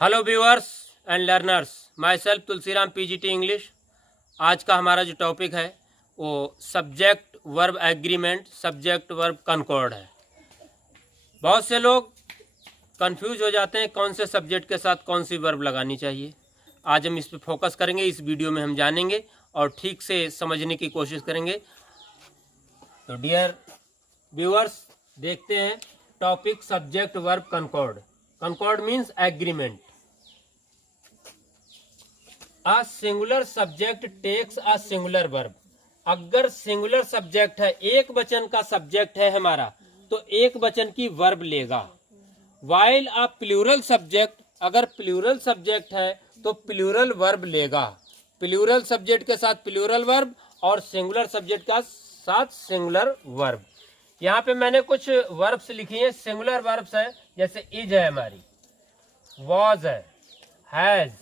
Hello viewers and learners, myself Tulsiram PGT English. आज का हमारा जो टॉपिक है वो subject verb agreement, subject verb concord है। बहुत से लोग कंफ्यूज हो जाते हैं कौन से सब्जेक्ट के साथ कौन सी वर्ब लगानी चाहिए। आज हम इस पर फोकस करेंगे, इस वीडियो में हम जानेंगे और ठीक से समझने की कोशिश करेंगे। तो डियर व्यूअर्स, देखते हैं topic subject verb concord. Concord means agreement. A singular subject takes a singular verb. अगर सिंगुलर सब्जेक्ट है, एक वचन का सब्जेक्ट है हमारा, तो एक वचन की वर्ब लेगा। वाइल अ प्लूरल सब्जेक्ट, अगर प्लूरल सब्जेक्ट है तो प्लूरल वर्ब लेगा। प्लूरल सब्जेक्ट के साथ प्लूरल वर्ब और सिंगुलर सब्जेक्ट के साथ सिंगुलर वर्ब। यहाँ पे मैंने कुछ वर्ब्स लिखी हैं, सिंगुलर वर्ब्स हैं, जैसे इज है हमारी, वॉज है, हैज,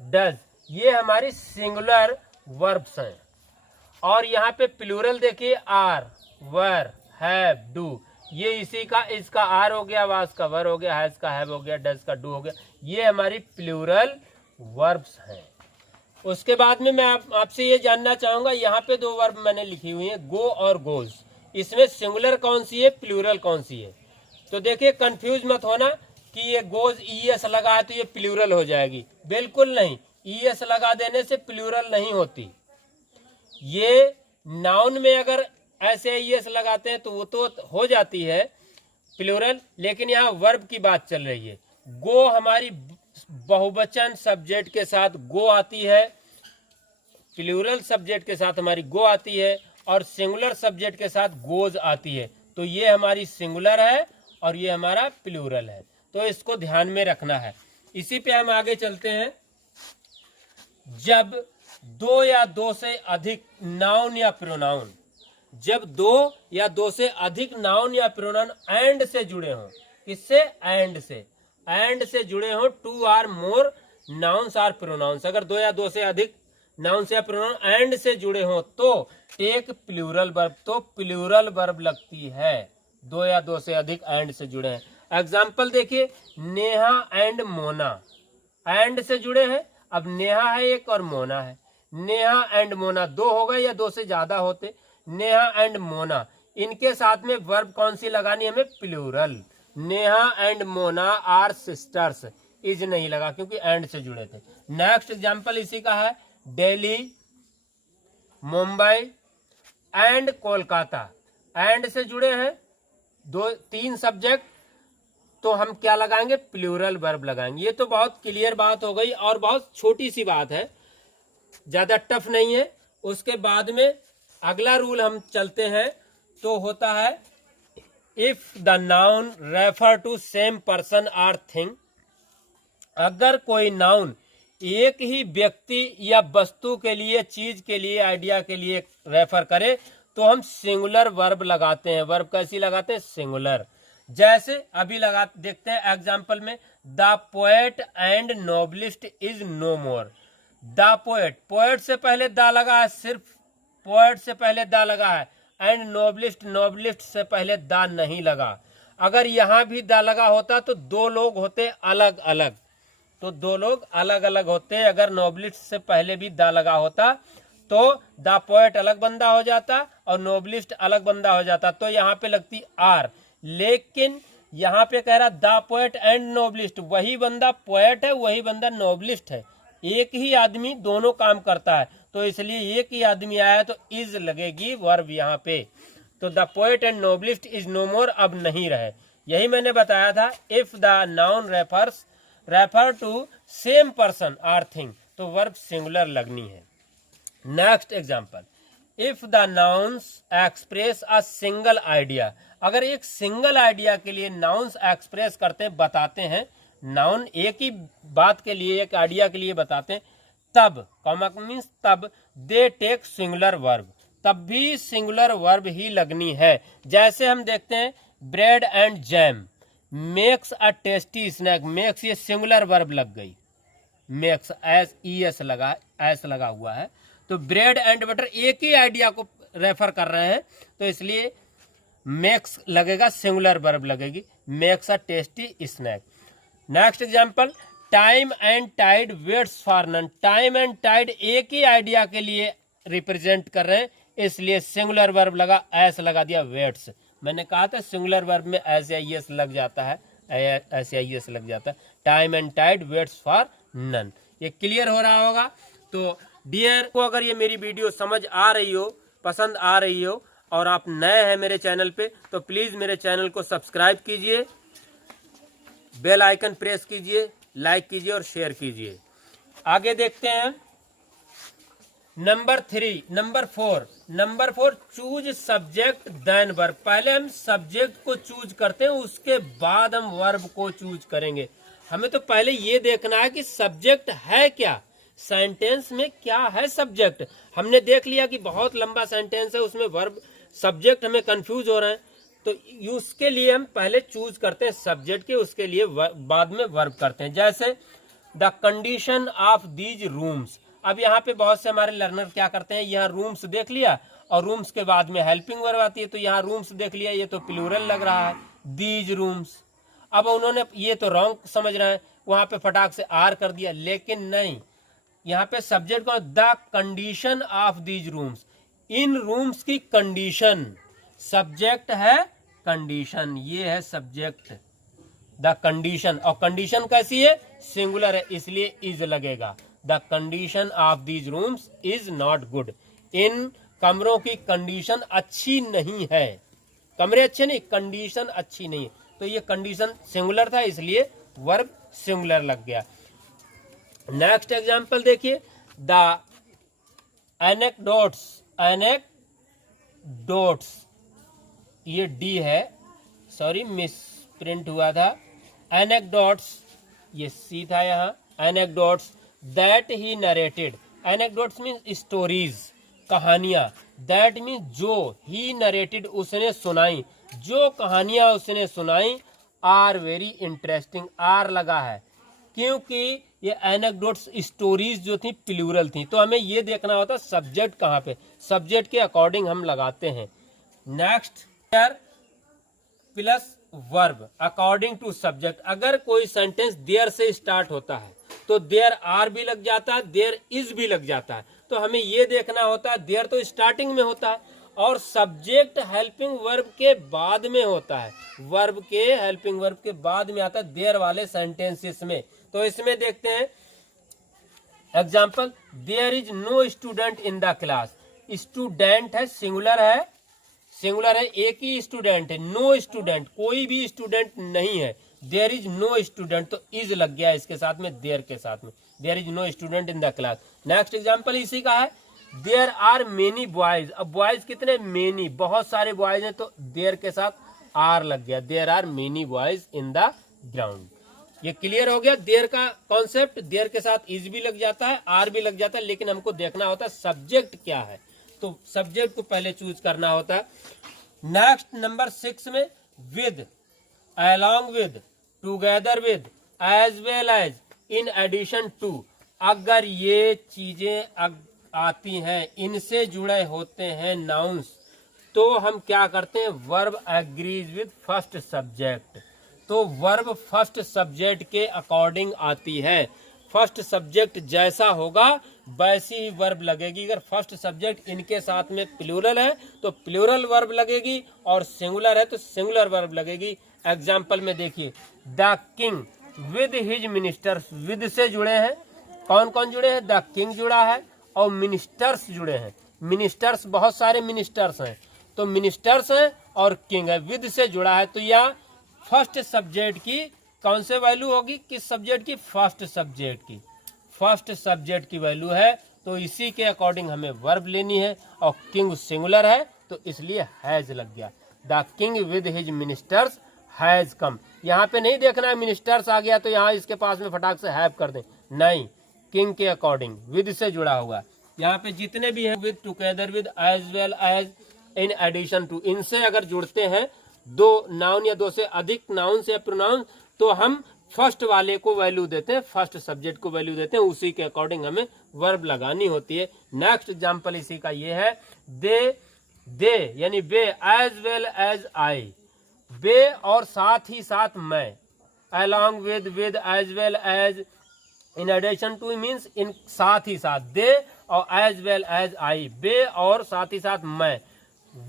डज, ये हमारी सिंगुलर वर्ब्स हैं। और यहाँ पे प्लूरल देखिए, आर, वर, हैव, डू, ये इसी का, इसका आर हो गया, वाज का वर हो गया, हैज का हैव हो गया, डज का डू हो गया, ये हमारी प्लूरल वर्ब्स हैं। उसके बाद में मैं आपसे ये जानना चाहूंगा, यहाँ पे दो वर्ब मैंने लिखी हुई है, गो और गोज। इसमें सिंगुलर कौन सी है, प्लूरल कौन सी है? तो देखिए, कंफ्यूज मत होना कि ये गोज ईएस लगा है तो ये प्लूरल हो जाएगी। बिल्कुल नहीं, ईएस लगा देने से प्लूरल नहीं होती। ये नाउन में अगर ऐसे ईएस लगाते हैं तो वो तो हो जाती है प्लूरल, लेकिन यहाँ वर्ब की बात चल रही है। गो हमारी बहुवचन सब्जेक्ट के साथ गो आती है, प्लूरल सब्जेक्ट के साथ हमारी गो आती है, और सिंगुलर सब्जेक्ट के साथ गोज आती है। तो ये हमारी सिंगुलर है और ये हमारा प्लूरल है, तो इसको ध्यान में रखना है। इसी पे हम आगे चलते हैं। जब दो या दो से अधिक नाउन या प्रोनाउन, जब दो या दो से अधिक नाउन या प्रोनाउन एंड से जुड़े हों, किससे? एंड से, एंड से जुड़े हों, two or more nouns or pronouns. अगर दो या दो से अधिक नाउन्स या प्रोनाउन एंड से जुड़े हों तो टेक प्लूरल वर्ब, तो प्लूरल वर्ब लगती है। दो या दो से अधिक एंड से जुड़े हैं। एग्जाम्पल देखिए, नेहा एंड मोना, एंड से जुड़े हैं। अब नेहा है एक और मोना है, नेहा एंड मोना दो हो गए या दो से ज्यादा होते, नेहा एंड मोना, इनके साथ में वर्ब कौन सी लगानी है हमें? Plural. Neha and Mona are sisters, is नहीं लगा क्योंकि एंड से जुड़े थे। नेक्स्ट एग्जाम्पल इसी का है, दिल्ली, मुंबई एंड कोलकाता, एंड से जुड़े हैं दो तीन सब्जेक्ट, तो हम क्या लगाएंगे? प्लूरल वर्ब लगाएंगे। ये तो बहुत क्लियर बात हो गई और बहुत छोटी सी बात है, ज्यादा टफ नहीं है। उसके बाद में अगला रूल हम चलते हैं, तो होता है if the noun refer to same person or thing. अगर कोई नाउन एक ही व्यक्ति या वस्तु के लिए, चीज के लिए, आइडिया के लिए रेफर करे तो हम सिंगुलर वर्ब लगाते हैं। वर्ब कैसी लगाते हैं? सिंगुलर। जैसे अभी लगा देखते हैं एग्जाम्पल में, the poet and novelist is no more. The poet, poet से पहले द लगा है, सिर्फ पोएट से पहले द लगा है, एंड नोबलिस्ट, नोबलिस्ट से पहले द नहीं लगा। अगर यहां भी द लगा होता तो दो लोग होते अलग अलग, तो दो लोग अलग अलग होते। अगर नोबलिस्ट से पहले भी द लगा होता तो द पोएट अलग बंदा हो जाता और नोबलिस्ट अलग बंदा हो जाता, तो यहाँ पे लगती आर। लेकिन यहाँ पे कह रहा द पोएट एंड नोबलिस्ट, वही बंदा पोएट है, वही बंदा नोबलिस्ट है, एक ही आदमी दोनों काम करता है, तो इसलिए एक ही आदमी आया तो इज लगेगी वर्ब यहाँ पे। तो the poet and novelist is no more अब नहीं रहे। यही मैंने बताया था, if the noun refer to same person or thing, तो वर्ब सिंगुलर लगनी है। Next example, if the nouns express a single idea. अगर एक सिंगल आइडिया के लिए नाउन्स एक्सप्रेस करते हैं, बताते हैं, नाउन एक ही बात के लिए, एक आइडिया के लिए बताते हैं, तब, कॉमा मीन्स तब, दे टेक सिंगुलर वर्ब, तब भी सिंगुलर वर्ब ही लगनी है। जैसे हम देखते हैं, bread and jam makes a tasty snack, makes ये सिंगुलर वर्ब लग गई, मेक्स एस ई एस लगा, एस लगा हुआ है, तो ब्रेड एंड बटर एक ही आइडिया को रेफर कर रहे हैं, तो इसलिए मेक्स लगेगा, सिंगुलर वर्ब लगेगी, makes a tasty snack. Next example, time and tide waits for none. Time and tide एक ही आइडिया के लिए रिप्रेजेंट कर रहे हैं, इसलिए सिंगुलर वर्ब लगा, एस लगा दिया वेट्स। मैंने कहा था सिंगुलर वर्ब में एस या एस लग जाता है, एस या एस लग जाता है। Time and tide waits for none. ये क्लियर हो रहा होगा। तो डियर को अगर ये मेरी वीडियो समझ आ रही हो, पसंद आ रही हो, और आप नए हैं मेरे चैनल पे, तो प्लीज मेरे चैनल को सब्सक्राइब कीजिए, बेल आइकन प्रेस कीजिए, लाइक कीजिए और शेयर कीजिए। आगे देखते हैं number 4 choose subject then verb. पहले हम सब्जेक्ट को चूज करते हैं, उसके बाद हम वर्ब को चूज करेंगे। हमें तो पहले ये देखना है कि सब्जेक्ट है क्या, सेंटेंस में क्या है सब्जेक्ट। हमने देख लिया कि बहुत लंबा सेंटेंस है, उसमें वर्ब सब्जेक्ट हमें कंफ्यूज हो रहे हैं, तो उसके लिए हम पहले चूज करते हैं सब्जेक्ट के, उसके लिए बाद में वर्ब करते हैं। जैसे the condition of these rooms. अब यहाँ पे बहुत से हमारे लर्नर क्या करते हैं, यहाँ रूम्स देख लिया और रूम्स के बाद में हेल्पिंग वर्ब आती है, तो यहाँ रूम्स देख लिया, ये तो प्लूरल लग रहा है, दीज रूम्स। अब उन्होंने ये तो रॉन्ग समझ रहे हैं, वहां पे फटाक से आर कर दिया, लेकिन नहीं, यहाँ पे सब्जेक्ट को the condition of these rooms, इन रूम्स की कंडीशन, सब्जेक्ट है कंडीशन, ये है सब्जेक्ट द कंडीशन। और कंडीशन कैसी है, सिंगुलर है, इसलिए इज लगेगा। The condition of these rooms is not good. इन कमरों की कंडीशन अच्छी नहीं है, कमरे अच्छे नहीं, कंडीशन अच्छी नहीं। तो ये कंडीशन सिंगुलर था, इसलिए वर्ब सिंगुलर लग गया। नेक्स्ट एग्जाम्पल देखिए, द एनेक्डोट्स, एनेक्डोट्स, ये डी है, सॉरी मिस प्रिंट हुआ था, एनेक्डोट्स, ये सी था यहाँ, anecdotes that he narrated. Anecdotes means stories, कहानियां, दैट मीन्स जो, ही नरेटेड उसने सुनाई, जो कहानियां उसने सुनाई, आर वेरी इंटरेस्टिंग, आर लगा है क्योंकि ये एनेक्डोट्स स्टोरीज जो थी प्लूरल थी, तो हमें ये देखना होता सब्जेक्ट कहाँ पे, सब्जेक्ट के अकॉर्डिंग हम लगाते हैं। Next plus verb according to subject. अगर कोई सेंटेंस देयर से स्टार्ट होता है तो देयर आर भी लग जाता है, देयर इज भी लग जाता है, तो हमें ये देखना होता है देयर तो स्टार्टिंग में होता है और सब्जेक्ट हेल्पिंग वर्ब के बाद में होता है, वर्ब के हेल्पिंग वर्ब के बाद में आता है देयर वाले सेंटेंसेस में। तो इसमें देखते हैं example, there is no student in the class. Student है, सिंगुलर है, सिंगुलर है, एक ही स्टूडेंट है, नो स्टूडेंट, कोई भी स्टूडेंट नहीं है, देयर इज नो स्टूडेंट, तो इज लग गया इसके साथ में, देयर के साथ में, there is no student in the class. Next example इसी का है, देयर आर मेनी बॉयज। अब बॉयज कितने, मेनी, बहुत सारे बॉयज हैं, तो देयर के साथ आर लग गया, there are many boys in the ground. ये क्लियर हो गया देयर का कॉन्सेप्ट। देयर के साथ इज भी लग जाता है, आर भी लग जाता है, लेकिन हमको देखना होता है सब्जेक्ट क्या है, तो सब्जेक्ट को पहले चूज करना होता है। नेक्स्ट नंबर 6 में with, along with, together with, as well as, in addition to, अगर ये चीजें आती हैं, इनसे जुड़े होते हैं नाउन्स, तो हम क्या करते हैं, verb agrees with first subject. तो वर्ब फर्स्ट सब्जेक्ट के अकॉर्डिंग आती है, फर्स्ट सब्जेक्ट जैसा होगा वैसी ही वर्ब लगेगी। अगर फर्स्ट सब्जेक्ट इनके साथ में प्लूरल है तो प्लूरल वर्ब लगेगी, और सिंगुलर है तो सिंगुलर वर्ब लगेगी। एग्जाम्पल में देखिए, the king with his ministers, with से जुड़े हैं, कौन कौन जुड़े हैं, द किंग जुड़ा है और मिनिस्टर्स जुड़े हैं। मिनिस्टर्स, बहुत सारे मिनिस्टर्स हैं, तो मिनिस्टर्स हैं और किंग है, विद से जुड़ा है, तो यहाँ फर्स्ट सब्जेक्ट की कौन से वैल्यू होगी, किस सब्जेक्ट की, फर्स्ट सब्जेक्ट की, फर्स्ट सब्जेक्ट की वैल्यू है, तो इसी के अकॉर्डिंग हमें वर्ब लेनी है। और किंग सिंगुलर है तो इसलिए हैज लग गया, the king with his ministers has come. यहाँ पे नहीं देखना है मिनिस्टर्स आ गया तो यहाँ इसके पास में फटाक से हैव कर दें, नहीं, किंग के अकॉर्डिंग विद से जुड़ा हुआ। यहाँ पे जितने भी हैं, with, together with, as well as, in addition to, इनसे अगर जुड़ते हैं दो नाउन या दो से अधिक नाउन या प्रोनाउन, तो हम फर्स्ट वाले को वैल्यू देते हैं, फर्स्ट सब्जेक्ट को वैल्यू देते हैं, उसी के अकॉर्डिंग हमें वर्ब लगानी होती है। नेक्स्ट एग्जांपल इसी का ये है, दे यानी वे, एज वेल एज आई, वे और साथ ही साथ मैं, along with, as well as, in addition to means in साथ ही साथ, दे और as well as I, बे और साथ ही साथ मैं,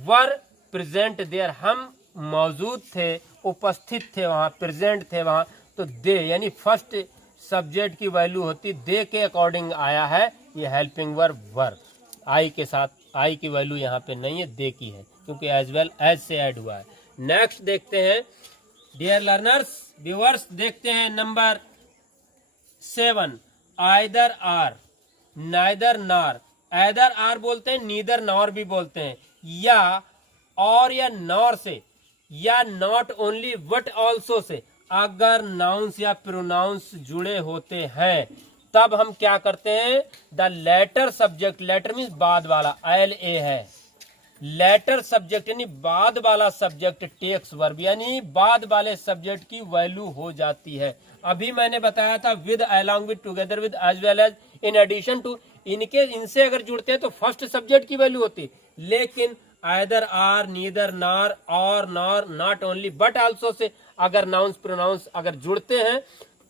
वर प्रेजेंट देयर, हम मौजूद थे, उपस्थित थे वहाँ, प्रेजेंट थे वहाँ, तो दे यानी फर्स्ट सब्जेक्ट की वैल्यू होती दे के अकॉर्डिंग आया है ये हेल्पिंग वर्ब वर। आई के साथ, आई की वैल्यू यहाँ पे नहीं है, दे की है, क्योंकि एज वेल एज से ऐड हुआ है। नेक्स्ट देखते हैं डियर लर्नर्स व्यूअर्स, देखते हैं नंबर 7, आइदर आर, नाइदर नार। आइदर आर बोलते हैं, नीदर नॉर भी बोलते हैं, या और या नॉर से, या not only but also say अगर नाउंस या प्रोनाउंस जुड़े होते हैं तब हम क्या करते हैं, the latter subject, latter means बाद वाला, LA है, लेटर सब्जेक्ट यानी बाद वाला सब्जेक्ट टेक्स वर्ब, यानी बाद वाले सब्जेक्ट की वैल्यू हो जाती है। अभी मैंने बताया था with, along with, together with, as well as, in addition to, इनके इनसे अगर जुड़ते हैं तो फर्स्ट सब्जेक्ट की वैल्यू होती, लेकिन आइदर आर, नीदर नार, और nor, not only but also say अगर नाउंस प्रोनाउंस अगर जुड़ते हैं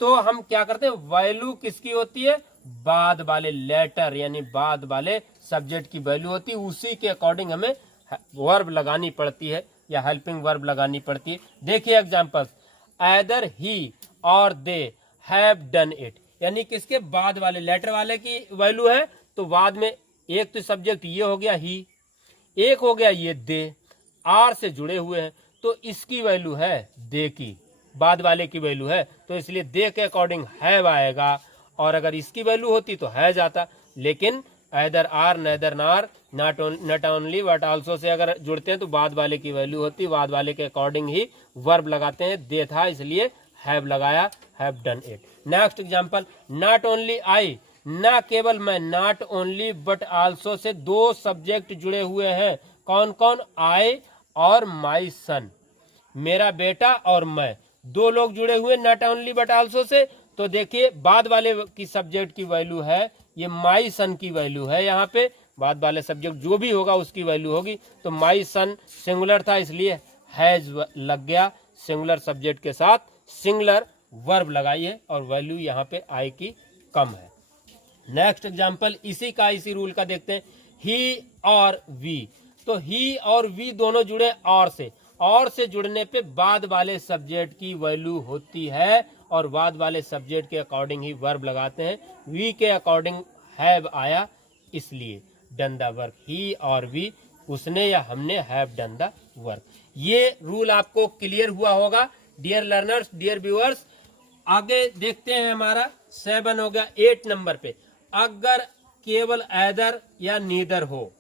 तो हम क्या करते हैं, वैल्यू किसकी होती है, बाद वाले लेटर यानी बाद वाले सब्जेक्ट की वैल्यू होती है, उसी के अकॉर्डिंग हमें वर्ब लगानी पड़ती है या हेल्पिंग वर्ब लगानी पड़ती है। देखिए एग्जांपल्स, आइदर ही और दे हैव डन इट, यानी किसके बाद वाले लेटर वाले की वैल्यू है, तो बाद में एक तो सब्जेक्ट ये हो गया ही, एक हो गया ये दे, आर से जुड़े हुए हैं, तो इसकी वैल्यू है दे की, बाद वाले की वैल्यू है, तो इसलिए दे के अकॉर्डिंग हैव आएगा, और अगर इसकी वैल्यू होती तो है जाता, लेकिन आइदर आर, नेदर नार, not only but also say अगर जुड़ते हैं तो बाद वाले की वैल्यू होती, बाद वाले के अकॉर्डिंग ही वर्ब लगाते हैं, दे था इसलिए हैव लगाया, have done it. Next example, not only I, ना केवल मैं, not only but also say दो सब्जेक्ट जुड़े हुए हैं, कौन कौन, आई और माई सन, मेरा बेटा और मैं, दो लोग जुड़े हुए not only but also say, तो देखिए बाद वाले की सब्जेक्ट की वैल्यू है, ये माई सन की वैल्यू है, यहाँ पे बाद वाले सब्जेक्ट जो भी होगा उसकी वैल्यू होगी, तो माई सन सिंगुलर था इसलिए हैज लग गया, सिंगुलर सब्जेक्ट के साथ सिंगुलर वर्ब लगाइए और वैल्यू यहाँ पे आई की कम है। नेक्स्ट एग्जांपल इसी का, इसी रूल का देखते हैं, ही और वी, तो ही और वी दोनों जुड़े और से जुड़ने पे बाद वाले सब्जेक्ट की वैल्यू होती है और बाद वाले सब्जेक्ट के अकॉर्डिंग ही वर्ब लगाते हैं, वी के अकॉर्डिंग हैव आया इसलिए डन द वर्क, ही और वी, उसने या हमने हैव डन द वर्क। ये रूल आपको क्लियर हुआ होगा डियर लर्नर्स, डियर व्यूअर्स। आगे देखते हैं, हमारा 7 हो गया। 8 नंबर पे, अगर केवल ऐदर या नीदर हो,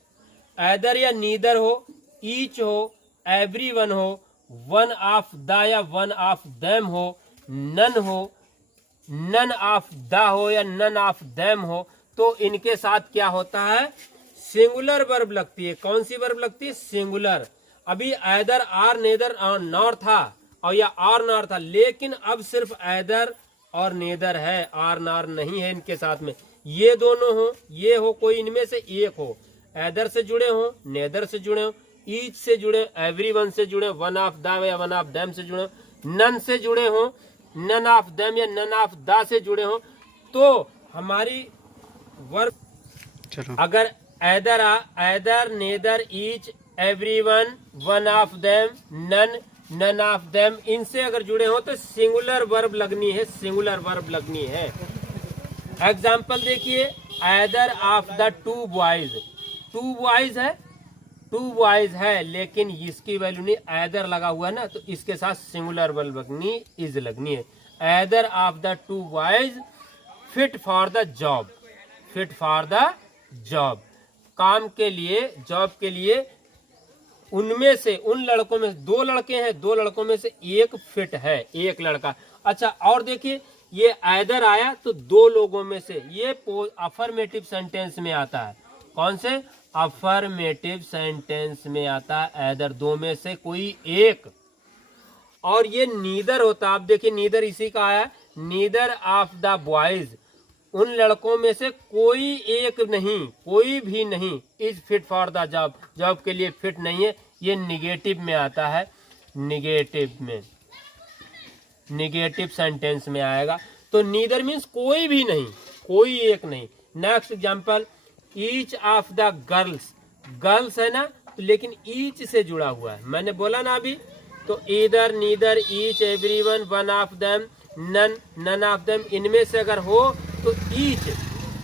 ऐदर या नीदर हो, ईच हो, एवरीवन हो, वन ऑफ द या वन ऑफ देम हो, नन हो, नन ऑफ द हो या नन ऑफ देम हो, तो इनके साथ क्या होता है, सिंगुलर वर्ब लगती है। कौन सी वर्ब लगती है, सिंगुलर। अभी ऐदर आर नेदर नॉर था और या आर नॉर था, लेकिन अब सिर्फ ऐदर और नेदर है, आर नॉर नहीं है इनके साथ में। ये दोनों हो, ये हो, कोई इनमें से एक हो, ऐदर से जुड़े हो, नेदर से जुड़े हो, ईच से जुड़े, एवरीवन से जुड़े, वन ऑफ द या वन ऑफ देम से जुड़े, नन से जुड़े हो, नन ऑफ देम या नन ऑफ द से जुड़े हो, तो हमारी वर्ब अगर either either neither each everyone one of them none none of them, इनसे अगर जुड़े हो तो सिंगुलर वर्ब लगनी है, सिंगुलर वर्ब लगनी है। एग्जाम्पल देखिए, either of the two boys, two boys है, टू बॉयज है, लेकिन इसकी वैल्यू नहीं, ऐदर लगा हुआ है ना, तो इसके साथ सिंगुलर वर्ब लगनी, इज लगनी है। Either of the two boys fit for the job, fit for the job, काम के लिए, जॉब के लिए, उनमें से, उन लड़कों में, दो लड़के हैं, दो लड़कों में से एक फिट है, एक लड़का। अच्छा, और देखिए ये ऐदर आया तो दो लोगों में से, ये अफर्मेटिव सेंटेंस में आता है। कौन से, अफर्मेटिव सेंटेंस में आता है ऐदर, दो में से कोई एक। और ये नीदर होता, आप देखिए नीदर इसी का आया, नीदर ऑफ द बॉयज, उन लड़कों में से कोई एक नहीं, कोई भी नहीं, is fit for the job, job के लिए फिट नहीं है, ये निगेटिव में आता है, निगेटिव में। निगेटिव सेंटेंस में आएगा। तो नीदर मीन्स कोई भी नहीं, कोई एक नहीं। Next example, each of the girls, girls है ना, तो लेकिन ईच से जुड़ा हुआ है, मैंने बोला ना अभी। तो either, neither, each, everyone, one of them, none, none of them, इनमें से अगर हो तो ईच,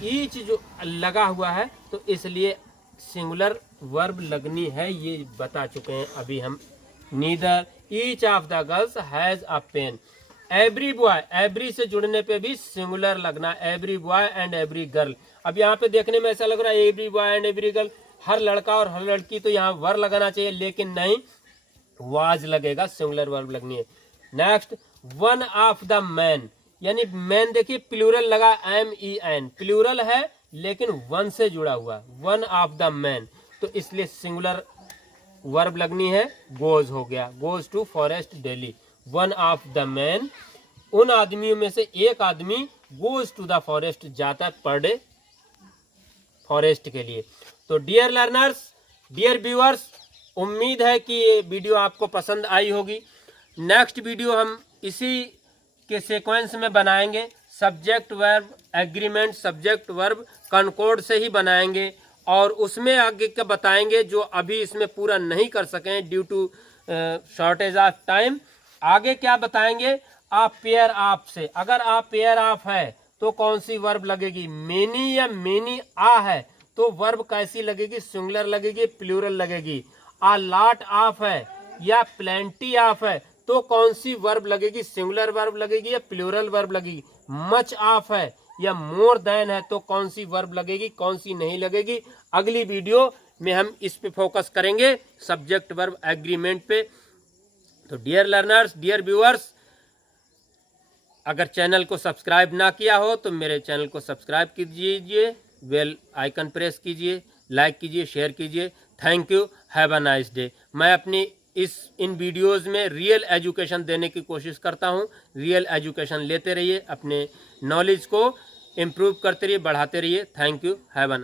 ईच जो लगा हुआ है तो इसलिए सिंगुलर वर्ब लगनी है, ये बता चुके हैं अभी हम। Neither, each of the girls has a pen. Every boy, every से जुड़ने पे भी सिंगुलर लगना, every boy and every girl. अब यहाँ पे देखने में ऐसा लग रहा है every boy and every girl, हर लड़का और हर लड़की, तो यहाँ वर लगाना चाहिए, लेकिन नहीं, वाज लगेगा, सिंगुलर वर्ब लगनी है। Next, one of the man, यानी मैन देखिए प्लूरल लगा, MEN, प्लूरल है लेकिन वन से जुड़ा हुआ, वन ऑफ द मैन, तो इसलिए सिंगुलर वर्ब लगनी है, गोज हो गया, goes to forest daily. One of the man, उन आदमियों में से एक आदमी, गोज टू द फॉरेस्ट, जाता है पर डे फॉरेस्ट के लिए। तो डियर लर्नर्स, डियर व्यूअर्स, उम्मीद है कि ये वीडियो आपको पसंद आई होगी। नेक्स्ट वीडियो हम इसी के सीक्वेंस में बनाएंगे, subject verb agreement, subject verb concord से ही बनाएंगे, और उसमें आगे का बताएंगे जो अभी इसमें पूरा नहीं कर सके due to shortage of time. आगे क्या बताएंगे, आप पेयर ऑफ से, अगर आप पेयर ऑफ है तो कौन सी वर्ब लगेगी, मेनी या मेनी आ है तो वर्ब कैसी लगेगी, सिंगुलर लगेगी, प्लूरल लगेगी। आ लॉट ऑफ है या प्लेंटी ऑफ है तो कौन सी वर्ब लगेगी, सिंगुलर वर्ब लगेगी या प्लूरल वर्ब लगेगी। मच ऑफ है या मोर देन है तो कौन सी वर्ब लगेगी, कौन सी नहीं लगेगी। अगली वीडियो में हम इस पे फोकस करेंगे, सब्जेक्ट वर्ब एग्रीमेंट पे। तो डियर लर्नर्स, डियर व्यूअर्स, अगर चैनल को सब्सक्राइब ना किया हो तो मेरे चैनल को सब्सक्राइब कीजिए, बेल आइकन प्रेस कीजिए, लाइक कीजिए, शेयर कीजिए। Thank you, have a nice day. मैं अपनी इन वीडियोस में रियल एजुकेशन देने की कोशिश करता हूं, रियल एजुकेशन लेते रहिए, अपने नॉलेज को इम्प्रूव करते रहिए, बढ़ाते रहिए। Thank you, have a